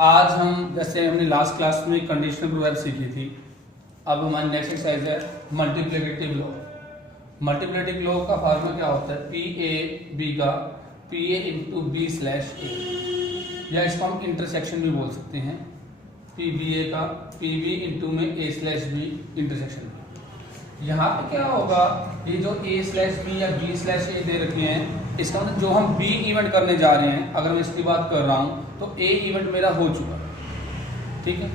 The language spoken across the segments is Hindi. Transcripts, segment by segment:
आज हम जैसे हमने लास्ट क्लास में कंडीशनल प्रोवर्ब सीखी थी, अब हमारी नेक्स्ट एक्सरसाइज है मल्टीप्लिकेटिव लॉ। मल्टीप्लिकेटिव लॉ का फार्मूला क्या होता है? पी ए बी का P A into B slash A, या इसको हम इंटरसेक्शन भी बोल सकते हैं। पी बी ए का पी बी इंटू में ए स्लैश बी इंटरसेक्शन भी। यहाँ पे क्या होगा, ये जो ए स्लैश बी या बी स्लैश ए दे रखे हैं, इसका मतलब जो हम बी इवेंट करने जा रहे हैं, अगर मैं इसकी बात कर रहा हूँ तो ए इवेंट मेरा हो चुका है, ठीक है।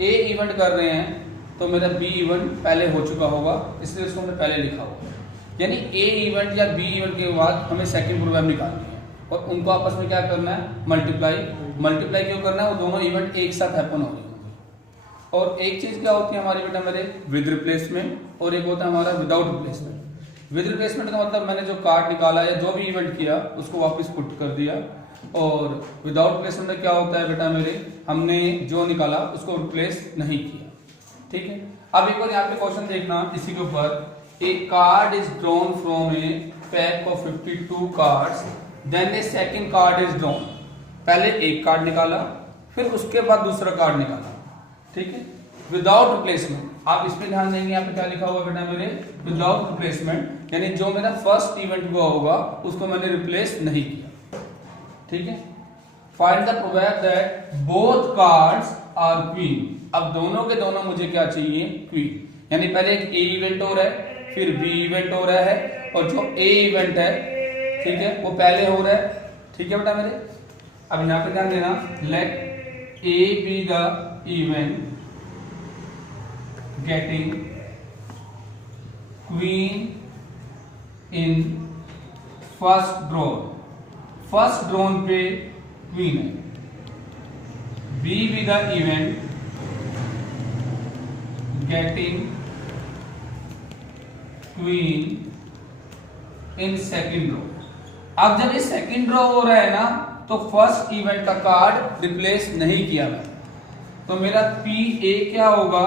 ए इवेंट कर रहे हैं तो मेरा बी इवेंट पहले हो चुका होगा, इसलिए उसको हमने पहले लिखा होगा। यानी ए इवेंट या बी इवेंट के बाद हमें सेकंड प्रोवर्ब निकालनी है और उनको आपस में क्या करना है? मल्टीप्लाई क्यों करना है? वो दोनों इवेंट एक साथ हैपन हो रही होंगे। और एक चीज क्या होती है हमारी बेटा मेरे, विद रिप्लेसमेंट, और एक होता है हमारा विदाउट रिप्लेसमेंट। विद रिप्लेसमेंट का मतलब मैंने जो कार्ड निकाला या जो भी इवेंट किया उसको वापस पुट कर दिया, और विदाउट रिप्लेसमेंट में क्या होता है बेटा मेरे, हमने जो निकाला उसको रिप्लेस नहीं किया, ठीक है। अब एक बार यहाँ पे क्वेश्चन देखना इसी के ऊपर, a card is drawn from a pack of 52 cards, then a second card is drawn. पहले एक कार्ड निकाला, फिर उसके बाद दूसरा कार्ड निकाला, ठीक है, विदाउट रिप्लेसमेंट। आप इसमें ध्यान देंगे, यहाँ पे क्या लिखा हुआ बेटा मेरे, विदाउट रिप्लेसमेंट, यानी जो मेरा फर्स्ट इवेंट हुआ होगा उसको मैंने रिप्लेस नहीं किया, ठीक है। Find the probability that both cards are queen. अब दोनों के दोनों मुझे क्या चाहिए? क्वीन। यानी पहले एक ए इवेंट हो रहा है, फिर बी इवेंट हो रहा है, और जो ए इवेंट है, ठीक है, वो पहले हो रहा है, ठीक है बेटा मेरे। अब यहां पे ध्यान देना, let A be the event getting queen in first drawn. First drawn पे क्वीन है। B be the event getting queen in second draw. अब जब ये सेकंड ड्रॉ हो रहा है ना, तो फर्स्ट इवेंट का कार्ड रिप्लेस नहीं किया मैं, तो मेरा पी ए क्या होगा?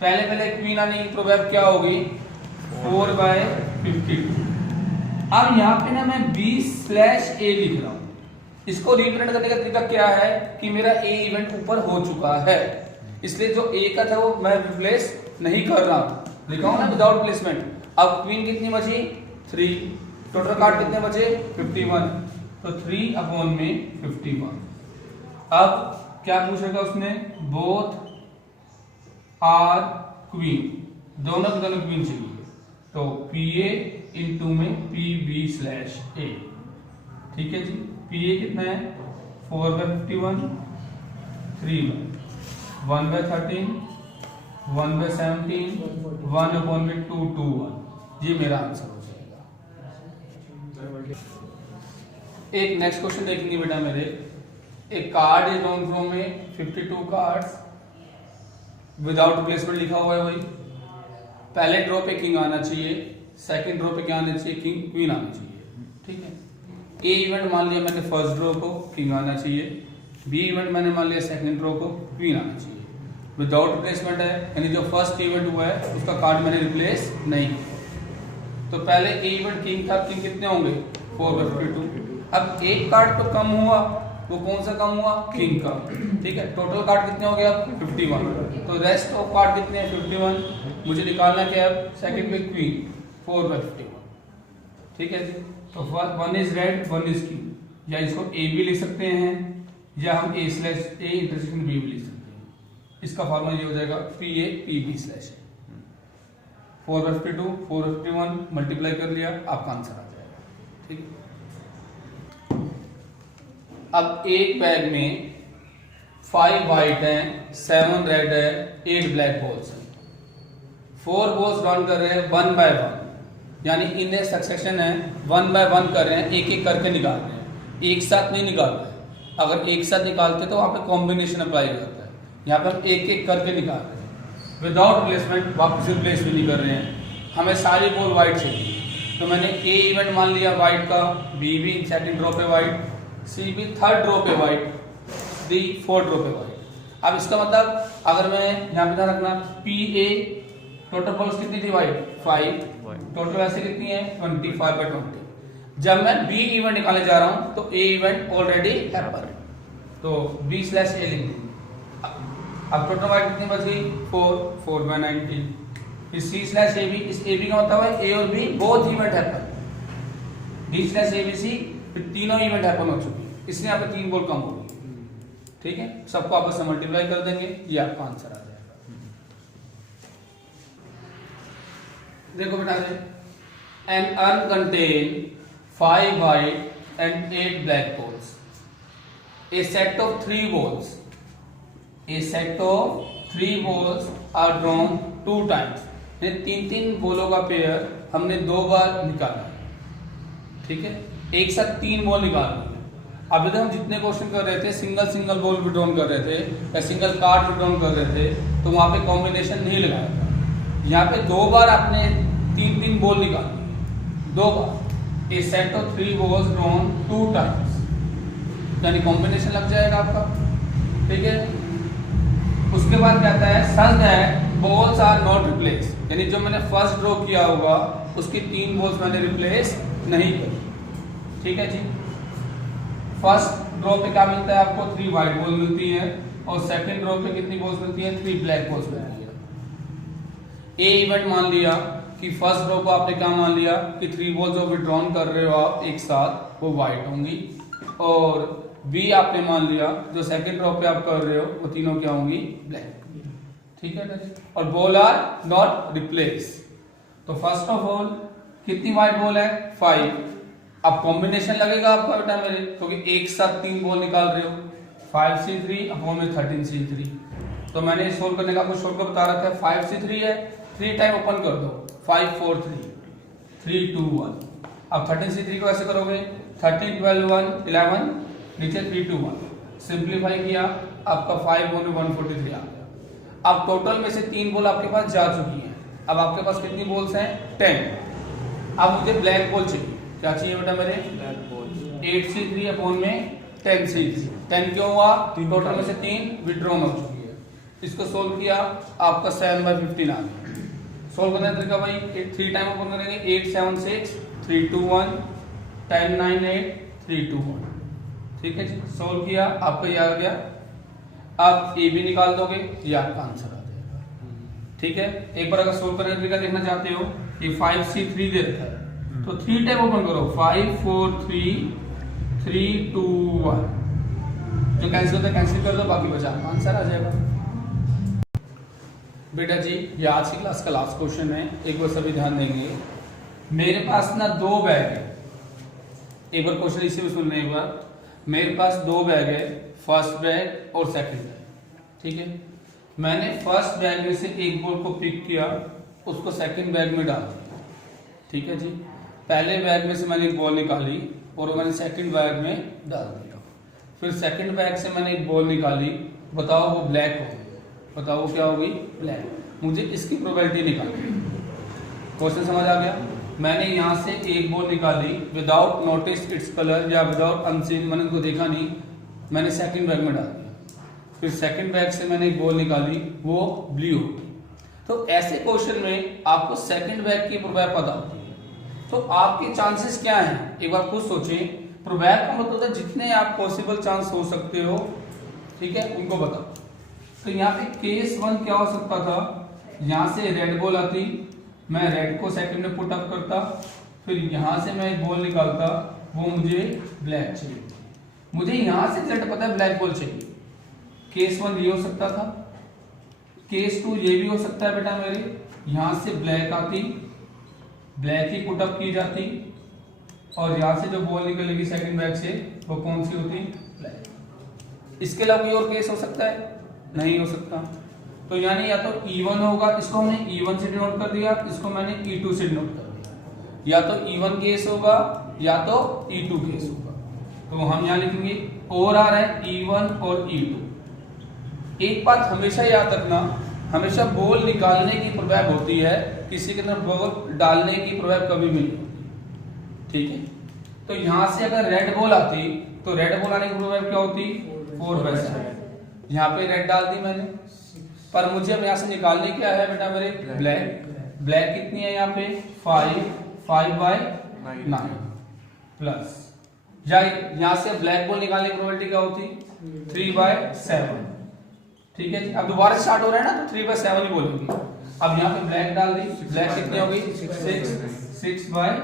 पहले क्वीन आने की प्रोवर्ब क्या होगी? 4/52। अब यहाँ पे ना मैं b स्लैश ए लिख रहा हूं। इसको रिप्रेजेंट करने का तरीका क्या है कि मेरा ए इवेंट ऊपर हो चुका है, इसलिए जो ए का था वो मैं रिप्लेस नहीं कर रहा हूं, लिखा हूं ना विदाउट रिप्लेसमेंट। अब क्वीन कितनी बची? 3। टोटल कार्ड कितने बचे? 51। तो 3/51। अब क्या पूछेगा उसने? बोथ आर क्वीन, दोनों के दोनों क्वीन चाहिए, तो पी ए इंटू में पी बी स्लैश ए, ठीक है जी। पी ए कितना है? 4/51, 3 1/13, 1/17, 1/2, 2 1। ये मेरा आंसर हो जाएगा। एक नेक्स्ट क्वेश्चन देखेंगे बेटा मेरे, एक कार्ड इज ड्रॉन फ्रॉम में 52 कार्ड्स, विदाउट रिप्लेसमेंट लिखा हुआ है वही। पहले ड्रॉ पे किंग आना चाहिए, सेकंड ड्रॉ पे क्या आना चाहिए? किंग क्वीन आनी चाहिए, ठीक है। ए इवेंट मान लिया मैंने फर्स्ट ड्रॉ को, किंग आना चाहिए। बी इवेंट मैंने मान लिया सेकंड ड्रॉ को, क्वीन आना चाहिए। विदाउट रिप्लेसमेंट है, यानी जो फर्स्ट इवेंट हुआ है उसका कार्ड मैंने रिप्लेस नहीं किया। तो पहले ए इवेंट किंग था, किंग कितने होंगे? 4/52। अब एक कार्ड तो कम हुआ, वो कौन सा कम हुआ? किंग का, ठीक है। टोटल कार्ड कितने हो गए? अब 51। तो रेस्ट ऑफ कार्ड कितने हैं? 51। मुझे निकालना क्या है? सेकंड में क्वीन, 4/51, ठीक है जी। तो one is red, one is king, या इसको ए भी लिख सकते हैं, या हम A slash A intersection B भी लिख सकते हैं। इसका फॉर्मूला ये हो जाएगा P A P B slash A. 4/52, 4/51 multiply कर लिया, आपका आंसर आ जाएगा, ठीक है। अब एक बैग में 5 वाइट है, 7 रेड है, 8 ब्लैक बॉल्स हैं। 4 बॉल्स रन कर रहे हैं 1 by 1, यानी इन सक्सेशन है, 1 by 1 कर रहे हैं, एक एक करके निकाल रहे हैं, एक साथ नहीं निकाल रहे हैं। अगर एक साथ निकालते तो वहां पे कॉम्बिनेशन अप्लाई करता है, यहाँ पे हम एक एक करके निकाल रहे हैं। विदाउट रिप्लेसमेंट, वापस रिप्लेस भी नहीं कर रहे हैं, हमें सारी बॉल व्हाइट चाहिए। तो मैंने ए इवेंट मान लिया व्हाइट का, बी भी सेकंड ड्रॉ पे व्हाइट, सी भी थर्ड ड्रॉ पे व्हाइट, डी फोर्थ ड्रॉ पे व्हाइट। अब इसका मतलब अगर मैं यहाँ पे ध्यान रखना, पी ए टोटल बॉल्स कितनी थी व्हाइट? 5, टोटल वैसे कितनी है? 25/20। जब मैं बी इवेंट निकालने जा रहा हूं तो ए इवेंट ऑलरेडी हैपन, तो B/A लिख देंगे। अब टोटल वाइट कितनी बच गई 4/19। फिर C/AB, इस AB का मतलब है A और B both event happen. D/ABC फिर तीनों इवेंट हैपन हो चुकी है, इसलिए यहाँ पे 3 बॉल कम होगी। ठीक है, सबको आपस में मल्टीप्लाई कर देंगे, ये आपका आंसर आ जाएगा। देखो बेटा, an urn contain 5 white and 8 black balls. A set of 3 balls. A set of 3 balls are drawn 2 times. ये 3 बॉलों का पेयर हमने 2 बार निकाला। ठीक है, एक साथ 3 बॉल निकाल रहे हैं। अभी तक हम जितने क्वेश्चन कर रहे थे सिंगल बॉल विड्रॉन कर रहे थे या सिंगल कार्ड विड्रॉन कर रहे थे, तो वहां पे कॉम्बिनेशन नहीं लगाया था। यहाँ पे 2 बार आपने 3 बॉल निकाली, 2 बार। A set of 3 balls drawn 2 times, यानी कॉम्बिनेशन लग जाएगा आपका। ठीक है, उसके बाद कहता है such that balls are not replace, यानी जो मैंने फर्स्ट ड्रॉ किया होगा उसकी 3 बॉल्स मैंने रिप्लेस नहीं करी। ठीक है जी, फर्स्ट ड्रॉ पे क्या मिलता है आपको 3 व्हाइट बॉल मिलती है, और सेकंड ड्रॉ पे कितनी बॉल्स मिलती है 3 ब्लैक बॉल्स मिलती है। ए इवेंट मान लिया कि फर्स्ट ड्रॉ को आपने क्या मान लिया कि 3 बॉल्स जो विड्रॉन कर रहे हो आप एक साथ वो व्हाइट होंगी, और बी आपने मान लिया जो सेकंड ड्रॉ पे आप कर रहे हो वो तीनों क्या होंगी ब्लैक। ठीक है, और बॉल आर नॉट रिप्लेस। तो फर्स्ट ऑफ ऑल कितनी व्हाइट बॉल है 5। अब कॉम्बिनेशन लगेगा आपका बेटा मेरे, क्योंकि एक साथ 3 बॉल निकाल रहे हो। 5C3 अपॉन में 13C3, तो मैंने सोल्व करने का आपको शॉर्टकट बता रखा है। 5C3 है, 3 टाइम ओपन कर दो, 5 4 3 3 2 1। अब 13C3 को ऐसे करोगे 13 12 1 11, नीचे 3 2 1, सिंप्लीफाई किया आपका 5 1 143 आ गया। अब टोटल में से 3 बॉल आपके पास जा चुकी हैं। अब आपके पास कितनी बॉल्स हैं 10। अब मुझे ब्लैक बॉल चाहिए। क्या चाहिए बेटा मेरे 8C3 अपॉन में 10C3। 10 क्यों हुआ, टोटल में से 3 विड्रॉन हो चुकी है। इसको सोल्व किया आपका 7/15 आ गया। सोल्व करने का तरीका भाई 3 टाइम ओपन करेंगे 8 7 6 3 2 1 10 9 8 3 2 1। ठीक है जी, सोल्व किया आपका ये आ गया। आप ए भी निकाल दोगे, ये आपका आंसर आ जाएगा। ठीक है, एक बार अगर सोल्व करने का तरीका देखना चाहते हो, ये 5C3 दे रखा है, तो 3 टाइम ओपन करो 5 4 3 3 2 1, जो कैंसिल होता है कैंसिल कर दो, बाकी बचा आंसर आ जाएगा। बेटा जी ये आज की क्लास का लास्ट क्वेश्चन है, एक बार सभी ध्यान देंगे। मेरे पास ना 2 बैग है, एक बार क्वेश्चन इसी में सुनने एक बार। मेरे पास 2 बैग है, फर्स्ट बैग और सेकंड बैग। ठीक है, मैंने फर्स्ट बैग में से एक बॉल को पिक किया, उसको सेकंड बैग में डाल दिया। ठीक है जी, पहले बैग में से मैंने एक बॉल निकाली और मैंने सेकंड बैग में डाल दिया। फिर सेकंड बैग से मैंने एक बॉल निकाली, बताओ वो ब्लैक हो गई, बताओ वो क्या हो गई ब्लैक। मुझे इसकी प्रोबेबिलिटी निकालनी। क्वेश्चन समझ आ गया। मैंने यहाँ से एक बॉल निकाली विदाउट नोटिस इट्स कलर या विदाउट अनसीन, मैंने उनको देखा नहीं, मैंने सेकंड बैग में डाल दिया। फिर सेकंड बैग से मैंने एक बॉल निकाली, वो ब्लू हो गई। तो ऐसे क्वेश्चन में आपको सेकंड बैग की प्रोबेब पता होती है, तो आपके चांसेस क्या हैं एक बार खुद सोचें। प्रोबेब का मतलब है जितने आप पॉसिबल चांस हो सकते हो, ठीक है, उनको बताओ। तो यहाँ पे केस 1 क्या हो सकता था, यहाँ से रेड बॉल आती, मैं रेड को सेकंड में पुट अप करता, फिर यहाँ से मैं एक बॉल निकालता, वो मुझे ब्लैक चाहिए। मुझे यहाँ से रिजल्ट पता है ब्लैक बॉल चाहिए। केस 1 ये हो सकता था, केस 2 ये भी हो सकता है बेटा मेरे, यहाँ से ब्लैक आती, ब्लैक ही पुट अप की जाती, और यहाँ से जो बॉल निकलेगी सेकंड बैग से वो कौन सी होती ब्लैक। इसके अलावा कोई और केस हो सकता है, नहीं हो सकता। तो यानी या तो E1 होगा, इसको हमने E1 से डिनोट कर दिया, इसको मैंने E2 से डिनोट कर दिया, या तो E1 केस होगा या तो E2 केस होगा। तो हम यहाँ लिखेंगे और आ रहा है E1 और E2। एक बात हमेशा याद रखना, हमेशा बॉल निकालने की प्रोबेब होती है, किसी के अंदर बॉल डालने की प्रोबेब कभी भी नहीं होती। ठीक है, तो यहां से अगर रेड बॉल आती तो रेड बॉल आने की प्रोबेब क्या होती 4/7। यहाँ पे रेड डाल दी मैंने, पर मुझे अब यहाँ से निकालने क्या है बेटा मेरे ब्लैक। ब्लैक कितनी है यहाँ पे 5/9 प्लस या यहां से ब्लैक बॉल निकालने की प्रोबेबिलिटी क्या होती, 3/7। ठीक है जी, अब दोबारा स्टार्ट हो रहा है ना, तो 3/7 ही बोलेंगे। अब यहाँ पे ब्लैक डाल दी, ब्लैक कितनी हो गई, 6/9।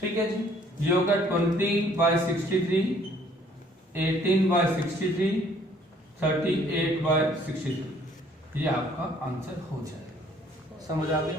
ठीक है जी, ये होगा 20/63, 18/63, 38/63। ये आपका आंसर हो जाएगा। समझ आ गया।